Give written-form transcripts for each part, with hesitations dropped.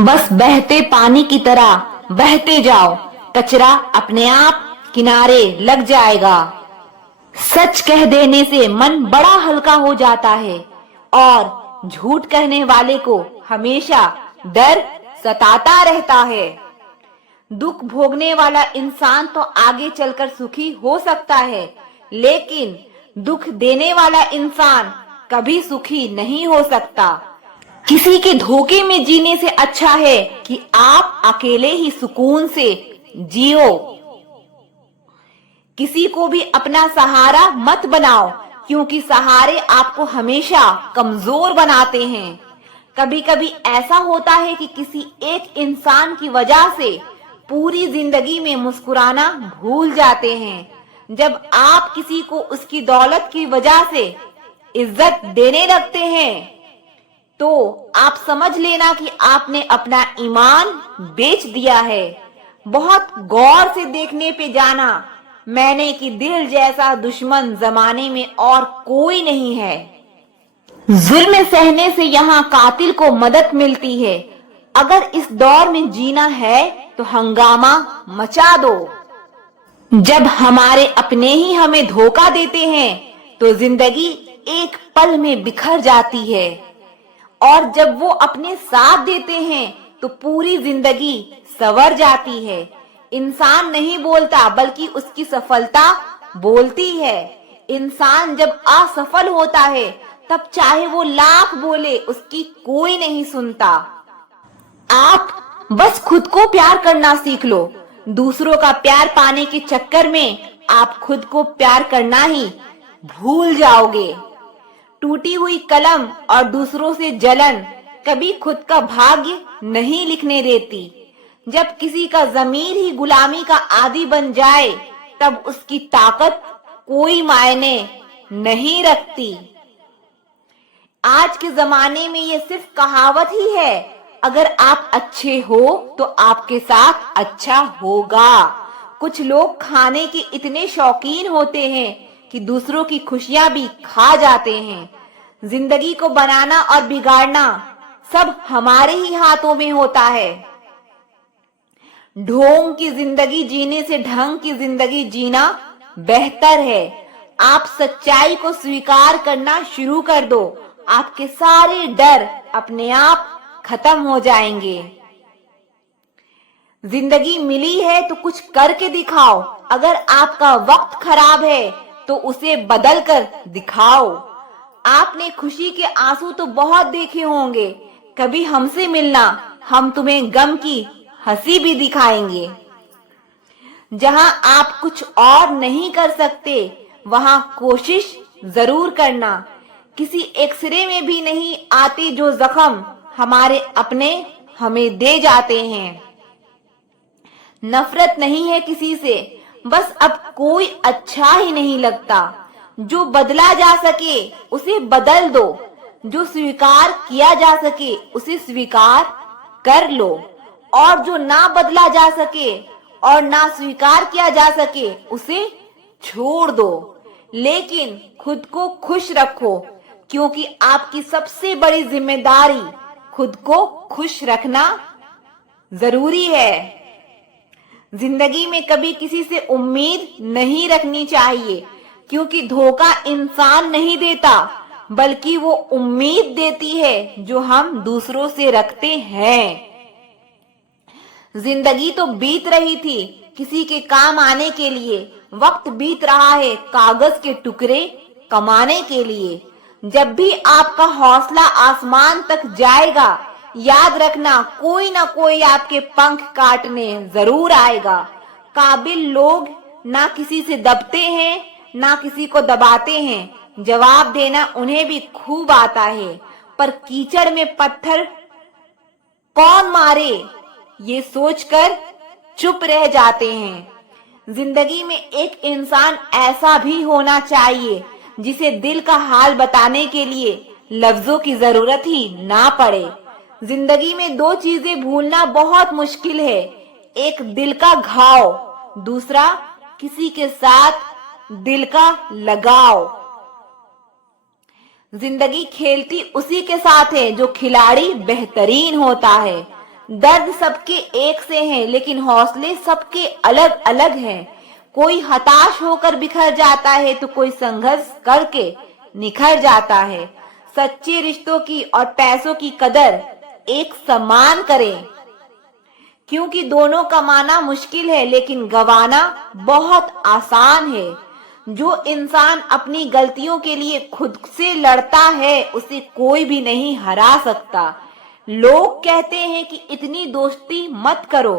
बस बहते पानी की तरह बहते जाओ, कचरा अपने आप किनारे लग जाएगा। सच कह देने से मन बड़ा हल्का हो जाता है और झूठ कहने वाले को हमेशा डर सताता रहता है। दुख भोगने वाला इंसान तो आगे चलकर सुखी हो सकता है, लेकिन दुख देने वाला इंसान कभी सुखी नहीं हो सकता। किसी के धोखे में जीने से अच्छा है कि आप अकेले ही सुकून से जियो। किसी को भी अपना सहारा मत बनाओ, क्योंकि सहारे आपको हमेशा कमजोर बनाते हैं। कभी कभी ऐसा होता है कि किसी एक इंसान की वजह से पूरी जिंदगी में मुस्कुराना भूल जाते हैं। जब आप किसी को उसकी दौलत की वजह से इज्जत देने लगते हैं, तो आप समझ लेना कि आपने अपना ईमान बेच दिया है। बहुत गौर से देखने पे जाना मैंने कि दिल जैसा दुश्मन जमाने में और कोई नहीं है। जुल्म सहने से यहाँ कातिल को मदद मिलती है। अगर इस दौर में जीना है तो हंगामा मचा दो। जब हमारे अपने ही हमें धोखा देते हैं तो जिंदगी एक पल में बिखर जाती है, और जब वो अपने साथ देते हैं तो पूरी जिंदगी संवर जाती है। इंसान नहीं बोलता, बल्कि उसकी सफलता बोलती है। इंसान जब असफल होता है तब चाहे वो लाख बोले उसकी कोई नहीं सुनता। आप बस खुद को प्यार करना सीख लो। दूसरों का प्यार पाने के चक्कर में आप खुद को प्यार करना ही भूल जाओगे। टूटी हुई कलम और दूसरों से जलन कभी खुद का भाग्य नहीं लिखने देती। जब किसी का ज़मीर ही गुलामी का आदी बन जाए, तब उसकी ताकत कोई मायने नहीं रखती। आज के जमाने में ये सिर्फ कहावत ही है। अगर आप अच्छे हो तो आपके साथ अच्छा होगा। कुछ लोग खाने के इतने शौकीन होते हैं कि दूसरों की खुशियां भी खा जाते हैं। जिंदगी को बनाना और बिगाड़ना सब हमारे ही हाथों में होता है। ढोंग की जिंदगी जीने से ढंग की जिंदगी जीना बेहतर है। आप सच्चाई को स्वीकार करना शुरू कर दो, आपके सारे डर अपने आप खत्म हो जाएंगे। जिंदगी मिली है तो कुछ करके दिखाओ। अगर आपका वक्त खराब है तो उसे बदल कर दिखाओ। आपने खुशी के आंसू तो बहुत देखे होंगे, कभी हमसे मिलना, हम तुम्हें गम की हंसी भी दिखाएंगे। जहां आप कुछ और नहीं कर सकते, वहां कोशिश जरूर करना। किसी एक्सरे में भी नहीं आते जो जख्म हमारे अपने हमें दे जाते हैं। नफरत नहीं है किसी से, बस अब कोई अच्छा ही नहीं लगता। जो बदला जा सके उसे बदल दो, जो स्वीकार किया जा सके उसे स्वीकार कर लो, और जो ना बदला जा सके और ना स्वीकार किया जा सके उसे छोड़ दो। लेकिन खुद को खुश रखो, क्योंकि आपकी सबसे बड़ी जिम्मेदारी खुद को खुश रखना जरूरी है। जिंदगी में कभी किसी से उम्मीद नहीं रखनी चाहिए, क्योंकि धोखा इंसान नहीं देता, बल्कि वो उम्मीद देती है जो हम दूसरों से रखते हैं। जिंदगी तो बीत रही थी किसी के काम आने के लिए, वक्त बीत रहा है कागज के टुकड़े कमाने के लिए। जब भी आपका हौसला आसमान तक जाएगा, याद रखना कोई ना कोई आपके पंख काटने जरूर आएगा। काबिल लोग ना किसी से दबते हैं ना किसी को दबाते हैं। जवाब देना उन्हें भी खूब आता है, पर कीचड़ में पत्थर कौन मारे ये सोचकर चुप रह जाते हैं। जिंदगी में एक इंसान ऐसा भी होना चाहिए जिसे दिल का हाल बताने के लिए लफ्जों की जरूरत ही ना पड़े। जिंदगी में दो चीजें भूलना बहुत मुश्किल है, एक दिल का घाव, दूसरा किसी के साथ दिल का लगाव। जिंदगी खेलती उसी के साथ है जो खिलाड़ी बेहतरीन होता है। दर्द सबके एक से हैं, लेकिन हौसले सबके अलग अलग हैं। कोई हताश होकर बिखर जाता है तो कोई संघर्ष करके निखर जाता है। सच्चे रिश्तों की और पैसों की कदर एक समान करें, क्योंकि दोनों कमाना मुश्किल है लेकिन गंवाना बहुत आसान है। जो इंसान अपनी गलतियों के लिए खुद से लड़ता है उसे कोई भी नहीं हरा सकता। लोग कहते हैं कि इतनी दोस्ती मत करो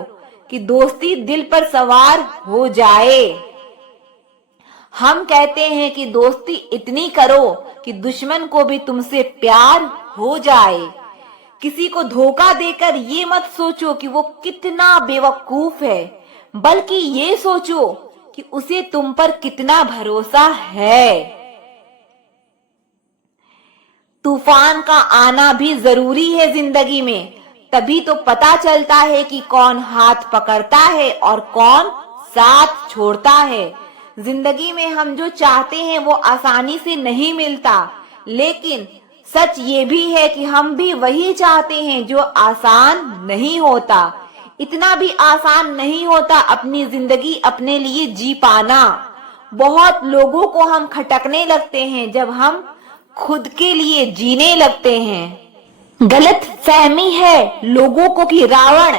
कि दोस्ती दिल पर सवार हो जाए। हम कहते हैं कि दोस्ती इतनी करो कि दुश्मन को भी तुमसे प्यार हो जाए। किसी को धोखा देकर ये मत सोचो कि वो कितना बेवकूफ है, बल्कि ये सोचो कि उसे तुम पर कितना भरोसा है। तूफान का आना भी जरूरी है जिंदगी में, तभी तो पता चलता है कि कौन हाथ पकड़ता है और कौन साथ छोड़ता है। जिंदगी में हम जो चाहते हैं वो आसानी से नहीं मिलता, लेकिन सच ये भी है कि हम भी वही चाहते हैं जो आसान नहीं होता। इतना भी आसान नहीं होता अपनी जिंदगी अपने लिए जी पाना। बहुत लोगों को हम खटकने लगते हैं जब हम खुद के लिए जीने लगते हैं। गलत फहमी है लोगों को कि रावण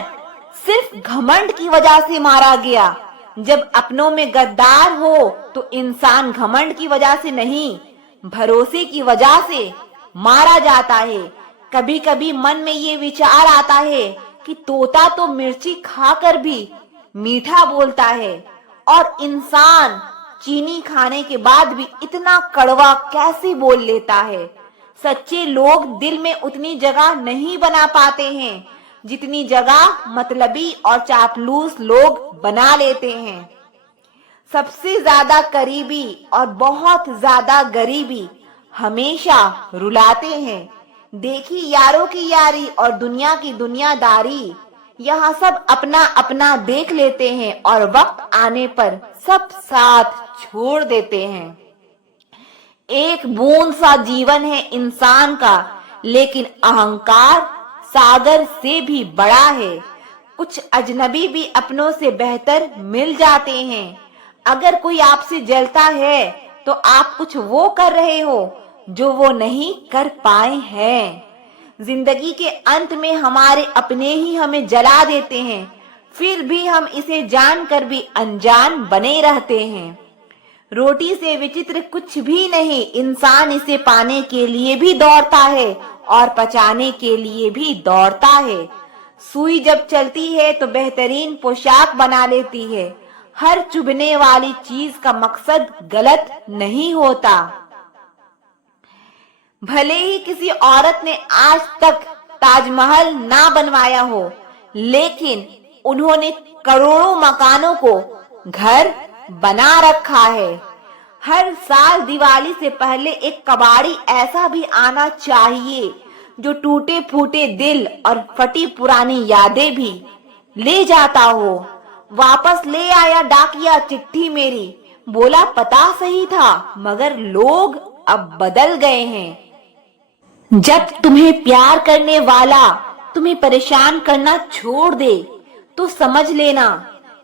सिर्फ घमंड की वजह से मारा गया। जब अपनों में गद्दार हो तो इंसान घमंड की वजह से नहीं, भरोसे की वजह से मारा जाता है। कभी कभी मन में ये विचार आता है कि तोता तो मिर्ची खाकर भी मीठा बोलता है, और इंसान चीनी खाने के बाद भी इतना कड़वा कैसे बोल लेता है। सच्चे लोग दिल में उतनी जगह नहीं बना पाते हैं जितनी जगह मतलबी और चापलूस लोग बना लेते हैं। सबसे ज्यादा करीबी और बहुत ज्यादा गरीबी हमेशा रुलाते हैं। देखी यारों की यारी और दुनिया की दुनियादारी, यहाँ सब अपना अपना देख लेते हैं और वक्त आने पर सब साथ छोड़ देते हैं। एक बूंद सा जीवन है इंसान का, लेकिन अहंकार सागर से भी बड़ा है। कुछ अजनबी भी अपनों से बेहतर मिल जाते हैं। अगर कोई आपसे जलता है तो आप कुछ वो कर रहे हो जो वो नहीं कर पाए हैं। जिंदगी के अंत में हमारे अपने ही हमें जला देते हैं, फिर भी हम इसे जानकर भी अनजान बने रहते हैं। रोटी से विचित्र कुछ भी नहीं, इंसान इसे पाने के लिए भी दौड़ता है और पचाने के लिए भी दौड़ता है। सुई जब चलती है तो बेहतरीन पोशाक बना लेती है। हर चुभने वाली चीज का मकसद गलत नहीं होता। भले ही किसी औरत ने आज तक ताजमहल ना बनवाया हो, लेकिन उन्होंने करोड़ों मकानों को घर बना रखा है। हर साल दिवाली से पहले एक कबाड़ी ऐसा भी आना चाहिए जो टूटे फूटे दिल और फटी पुरानी यादें भी ले जाता हो। वापस ले आया डाकिया चिट्ठी मेरी, बोला पता सही था मगर लोग अब बदल गए हैं। जब तुम्हें प्यार करने वाला तुम्हें परेशान करना छोड़ दे तो समझ लेना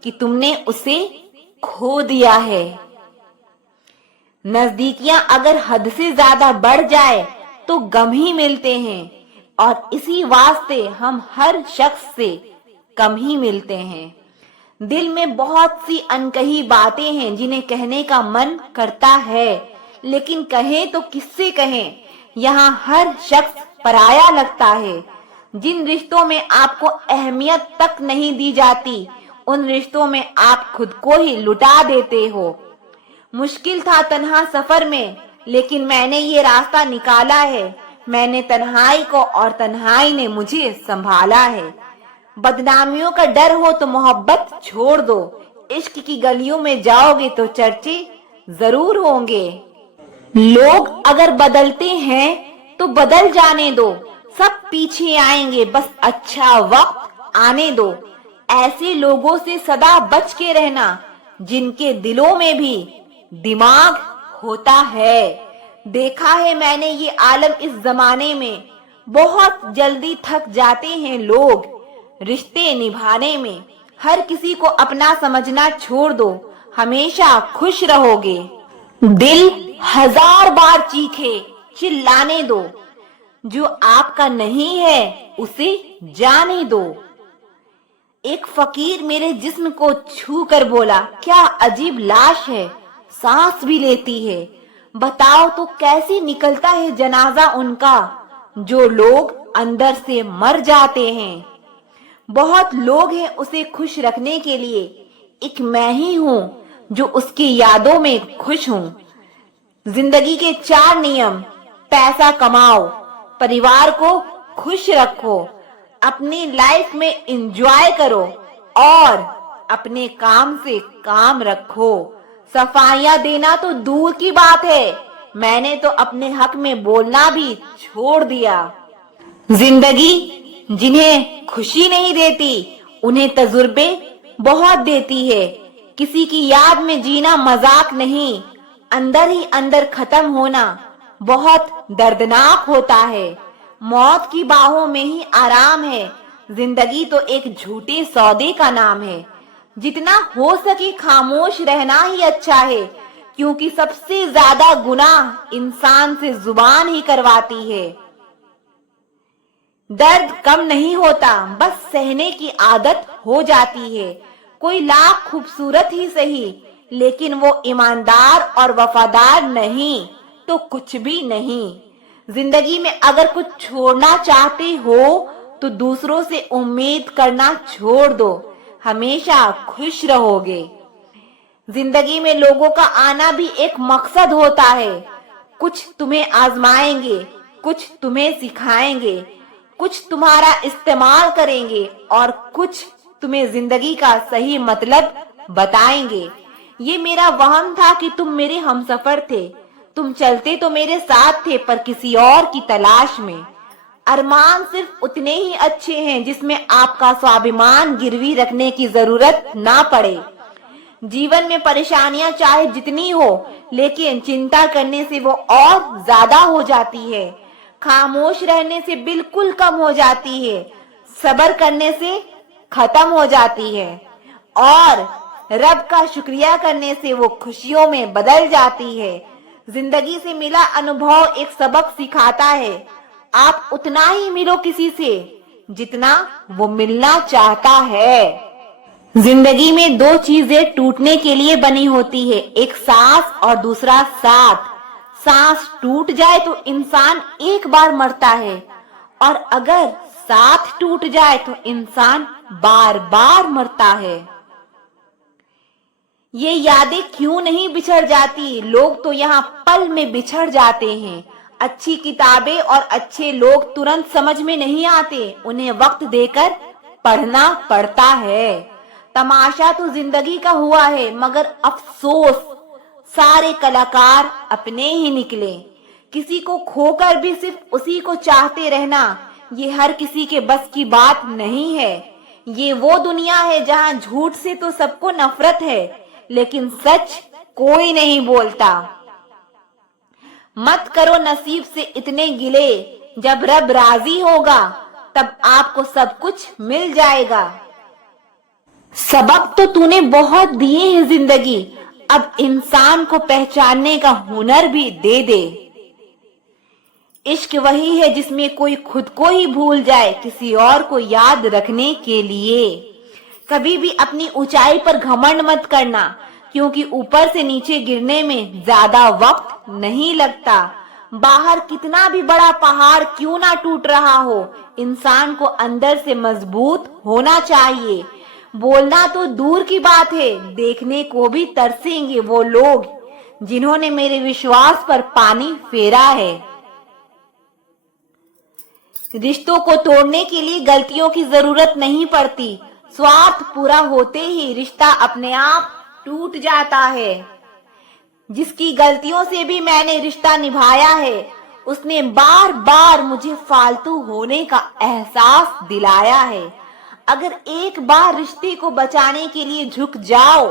कि तुमने उसे खो दिया है। नजदीकियां अगर हद से ज्यादा बढ़ जाए तो गम ही मिलते हैं, और इसी वास्ते हम हर शख्स से कम ही मिलते हैं। दिल में बहुत सी अनकही बातें हैं जिन्हें कहने का मन करता है, लेकिन कहें तो किससे कहें। यहाँ हर शख्स पराया लगता है। जिन रिश्तों में आपको अहमियत तक नहीं दी जाती, उन रिश्तों में आप खुद को ही लुटा देते हो। मुश्किल था तन्हा सफर में, लेकिन मैंने ये रास्ता निकाला है। मैंने तन्हाई को और तन्हाई ने मुझे संभाला है। बदनामियों का डर हो तो मोहब्बत छोड़ दो। इश्क की गलियों में जाओगे तो चर्चे जरूर होंगे। लोग अगर बदलते हैं तो बदल जाने दो, सब पीछे आएंगे, बस अच्छा वक्त आने दो। ऐसे लोगों से सदा बच के रहना जिनके दिलों में भी दिमाग होता है। देखा है मैंने ये आलम इस जमाने में, बहुत जल्दी थक जाते हैं लोग। रिश्ते निभाने में। हर किसी को अपना समझना छोड़ दो, हमेशा खुश रहोगे। दिल 1000 बार चीखे, चिल्लाने दो, जो आपका नहीं है उसे जाने दो। एक फकीर मेरे जिस्म को छू कर बोला, क्या अजीब लाश है, सांस भी लेती है। बताओ तो कैसे निकलता है जनाजा उनका, जो लोग अंदर से मर जाते हैं। बहुत लोग हैं उसे खुश रखने के लिए, एक मैं ही हूं जो उसकी यादों में खुश हूं। जिंदगी के 4 नियम: पैसा कमाओ, परिवार को खुश रखो, अपनी लाइफ में एंजॉय करो और अपने काम से काम रखो। सफाइयां देना तो दूर की बात है, मैंने तो अपने हक में बोलना भी छोड़ दिया। जिंदगी जिन्हें खुशी नहीं देती, उन्हें तजुर्बे बहुत देती है। किसी की याद में जीना मजाक नहीं, अंदर ही अंदर खत्म होना बहुत दर्दनाक होता है। मौत की बाहों में ही आराम है, जिंदगी तो एक झूठे सौदे का नाम है। जितना हो सके खामोश रहना ही अच्छा है, क्योंकि सबसे ज्यादा गुनाह इंसान से जुबान ही करवाती है। दर्द कम नहीं होता, बस सहने की आदत हो जाती है। कोई लाख खूबसूरत ही सही, लेकिन वो ईमानदार और वफादार नहीं तो कुछ भी नहीं। जिंदगी में अगर कुछ छोड़ना चाहते हो तो दूसरों से उम्मीद करना छोड़ दो, हमेशा खुश रहोगे। जिंदगी में लोगों का आना भी एक मकसद होता है। कुछ तुम्हें आजमाएंगे, कुछ तुम्हें सिखाएंगे, कुछ तुम्हारा इस्तेमाल करेंगे और कुछ तुम्हें जिंदगी का सही मतलब बताएंगे। ये मेरा वहम था कि तुम मेरे हमसफर थे, तुम चलते तो मेरे साथ थे पर किसी और की तलाश में। अरमान सिर्फ उतने ही अच्छे हैं जिसमें आपका स्वाभिमान गिरवी रखने की जरूरत ना पड़े। जीवन में परेशानियां चाहे जितनी हो, लेकिन चिंता करने से वो और ज्यादा हो जाती है। खामोश रहने से बिल्कुल कम हो जाती है, सब्र करने से खत्म हो जाती है और रब का शुक्रिया करने से वो खुशियों में बदल जाती है। जिंदगी से मिला अनुभव एक सबक सिखाता है, आप उतना ही मिलो किसी से जितना वो मिलना चाहता है। जिंदगी में 2 चीजें टूटने के लिए बनी होती है, एक सांस और दूसरा साथ। सांस टूट जाए तो इंसान एक बार मरता है और अगर साथ टूट जाए तो इंसान बार बार मरता है। ये यादें क्यों नहीं बिछड़ जाती, लोग तो यहाँ पल में बिछड़ जाते हैं। अच्छी किताबें और अच्छे लोग तुरंत समझ में नहीं आते, उन्हें वक्त देकर पढ़ना पड़ता है। तमाशा तो जिंदगी का हुआ है, मगर अफसोस सारे कलाकार अपने ही निकले। किसी को खोकर भी सिर्फ उसी को चाहते रहना, ये हर किसी के बस की बात नहीं है। ये वो दुनिया है जहाँ झूठ से तो सबको नफरत है, लेकिन सच कोई नहीं बोलता। मत करो नसीब से इतने गिले, जब रब राजी होगा तब आपको सब कुछ मिल जाएगा। सबक तो तूने बहुत दिए हैं जिंदगी, अब इंसान को पहचानने का हुनर भी दे दे। इश्क वही है जिसमें कोई खुद को ही भूल जाए किसी और को याद रखने के लिए। कभी भी अपनी ऊंचाई पर घमंड मत करना, क्योंकि ऊपर से नीचे गिरने में ज्यादा वक्त नहीं लगता। बाहर कितना भी बड़ा पहाड़ क्यों ना टूट रहा हो, इंसान को अंदर से मजबूत होना चाहिए। बोलना तो दूर की बात है, देखने को भी तरसेंगे वो लोग जिन्होंने मेरे विश्वास पर पानी फेरा है। रिश्तों को तोड़ने के लिए गलतियों की जरूरत नहीं पड़ती, स्वार्थ पूरा होते ही रिश्ता अपने आप टूट जाता है। जिसकी गलतियों से भी मैंने रिश्ता निभाया है, उसने बार बार मुझे फालतू होने का एहसास दिलाया है। अगर एक बार रिश्ते को बचाने के लिए झुक जाओ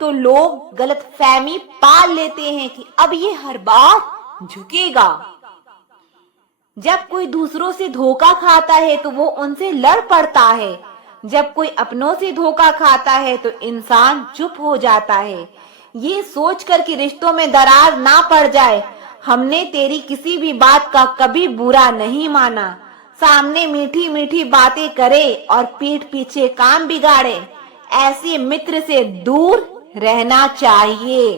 तो लोग गलतफहमी पाल लेते हैं कि अब ये हर बार झुकेगा। जब कोई दूसरों से धोखा खाता है तो वो उनसे लड़ पड़ता है, जब कोई अपनों से धोखा खाता है तो इंसान चुप हो जाता है, ये सोचकर कि रिश्तों में दरार ना पड़ जाए। हमने तेरी किसी भी बात का कभी बुरा नहीं माना। सामने मीठी मीठी बातें करे और पीठ पीछे काम बिगाड़े, ऐसे मित्र से दूर रहना चाहिए।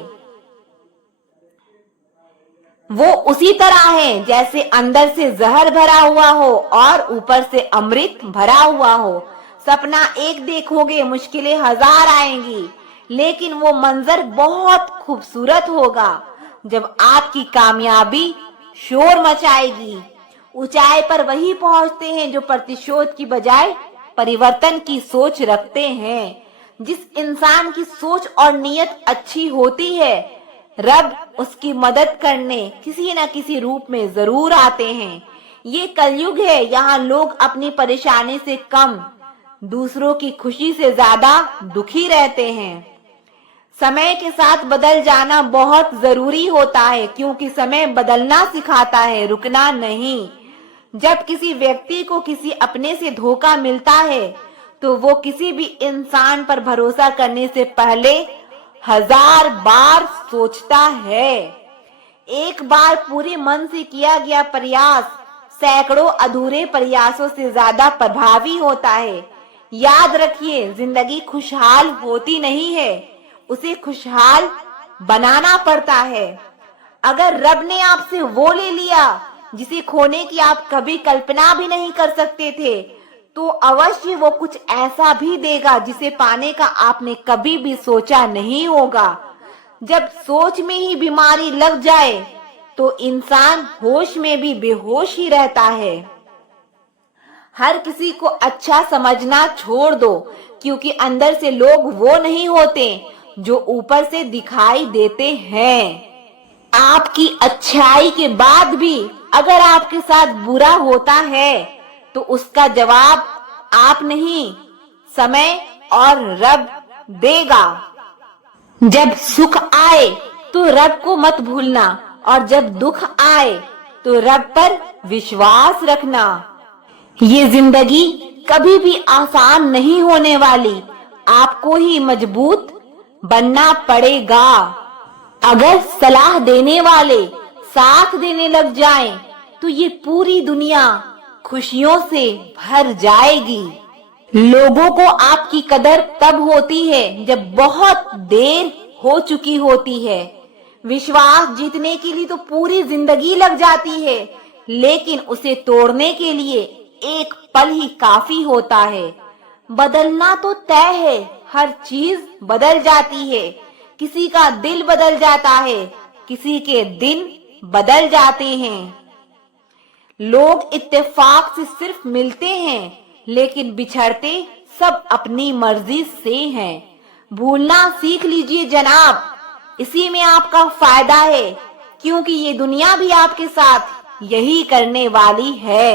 वो उसी तरह है जैसे अंदर से जहर भरा हुआ हो और ऊपर से अमृत भरा हुआ हो। सपना एक देखोगे, मुश्किलें हजार आएंगी, लेकिन वो मंजर बहुत खूबसूरत होगा जब आपकी कामयाबी शोर मचाएगी। ऊंचाई पर वही पहुंचते हैं जो प्रतिशोध की बजाय परिवर्तन की सोच रखते हैं। जिस इंसान की सोच और नीयत अच्छी होती है, रब उसकी मदद करने किसी न किसी रूप में जरूर आते हैं। ये कलयुग है, यहाँ लोग अपनी परेशानी से कम, दूसरों की खुशी से ज्यादा दुखी रहते हैं। समय के साथ बदल जाना बहुत जरूरी होता है, क्योंकि समय बदलना सिखाता है, रुकना नहीं। जब किसी व्यक्ति को किसी अपने से धोखा मिलता है तो वो किसी भी इंसान पर भरोसा करने से पहले 1000 बार सोचता है। एक बार पूरे मन से किया गया प्रयास सैकड़ों अधूरे प्रयासों से ज्यादा प्रभावी होता है। याद रखिए, जिंदगी खुशहाल होती नहीं है, उसे खुशहाल बनाना पड़ता है। अगर रब ने आपसे वो ले लिया जिसे खोने की आप कभी कल्पना भी नहीं कर सकते थे, तो अवश्य वो कुछ ऐसा भी देगा जिसे पाने का आपने कभी भी सोचा नहीं होगा। जब सोच में ही बीमारी लग जाए तो इंसान होश में भी बेहोश ही रहता है। हर किसी को अच्छा समझना छोड़ दो, क्योंकि अंदर से लोग वो नहीं होते जो ऊपर से दिखाई देते हैं। आपकी अच्छाई के बाद भी अगर आपके साथ बुरा होता है तो उसका जवाब आप नहीं, समय और रब देगा। जब सुख आए तो रब को मत भूलना, और जब दुख आए तो रब पर विश्वास रखना। ये जिंदगी कभी भी आसान नहीं होने वाली, आपको ही मजबूत बनना पड़ेगा। अगर सलाह देने वाले साथ देने लग जाएं, तो ये पूरी दुनिया खुशियों से भर जाएगी। लोगों को आपकी कदर तब होती है जब बहुत देर हो चुकी होती है। विश्वास जीतने के लिए तो पूरी जिंदगी लग जाती है, लेकिन उसे तोड़ने के लिए एक पल ही काफी होता है। बदलना तो तय है, हर चीज बदल जाती है। किसी का दिल बदल जाता है, किसी के दिन बदल जाते हैं। लोग इत्तेफाक से सिर्फ मिलते हैं, लेकिन बिछड़ते सब अपनी मर्जी से हैं। भूलना सीख लीजिए जनाब, इसी में आपका फायदा है, क्योंकि ये दुनिया भी आपके साथ यही करने वाली है।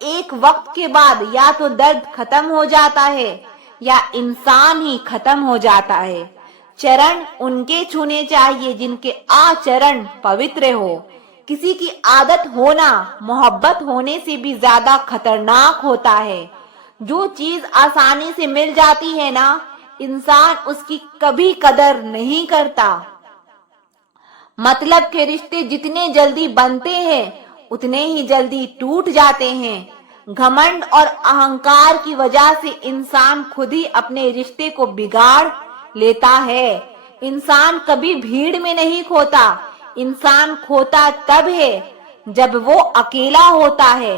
एक वक्त के बाद या तो दर्द खत्म हो जाता है या इंसान ही खत्म हो जाता है। चरण उनके छूने चाहिए जिनके आचरण पवित्र हो। किसी की आदत होना मोहब्बत होने से भी ज्यादा खतरनाक होता है। जो चीज आसानी से मिल जाती है ना, इंसान उसकी कभी कदर नहीं करता। मतलब के रिश्ते जितने जल्दी बनते हैं उतने ही जल्दी टूट जाते हैं। घमंड और अहंकार की वजह से इंसान खुद ही अपने रिश्ते को बिगाड़ लेता है। इंसान कभी भीड़ में नहीं खोता, इंसान खोता तब है जब वो अकेला होता है।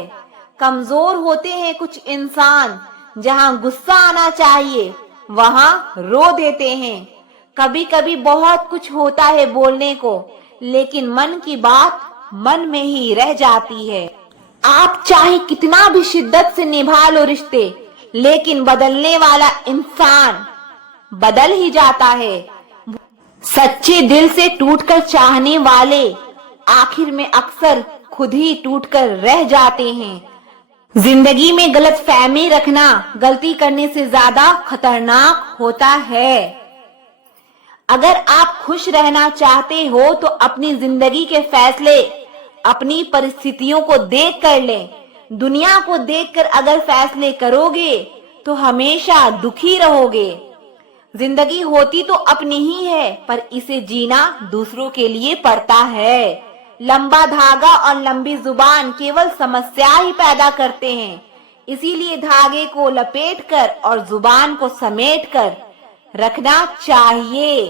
कमजोर होते हैं कुछ इंसान, जहां गुस्सा आना चाहिए वहां रो देते हैं। कभी कभी बहुत कुछ होता है बोलने को, लेकिन मन की बात मन में ही रह जाती है। आप चाहे कितना भी शिद्दत से निभा लो रिश्ते, लेकिन बदलने वाला इंसान बदल ही जाता है। सच्चे दिल से टूटकर चाहने वाले आखिर में अक्सर खुद ही टूटकर रह जाते हैं। जिंदगी में गलतफहमी रखना गलती करने से ज्यादा खतरनाक होता है। अगर आप खुश रहना चाहते हो तो अपनी जिंदगी के फैसले अपनी परिस्थितियों को देख कर लें। दुनिया को देखकर अगर फैसले करोगे तो हमेशा दुखी रहोगे। जिंदगी होती तो अपनी ही है, पर इसे जीना दूसरों के लिए पड़ता है। लंबा धागा और लंबी जुबान केवल समस्या ही पैदा करते हैं। इसीलिए धागे को लपेटकर और जुबान को समेटकर रखना चाहिए।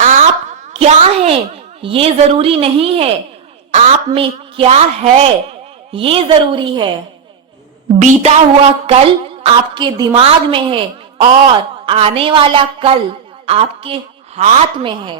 आप क्या हैं ये जरूरी नहीं है, आप में क्या है ये जरूरी है। बीता हुआ कल आपके दिमाग में है और आने वाला कल आपके हाथ में है।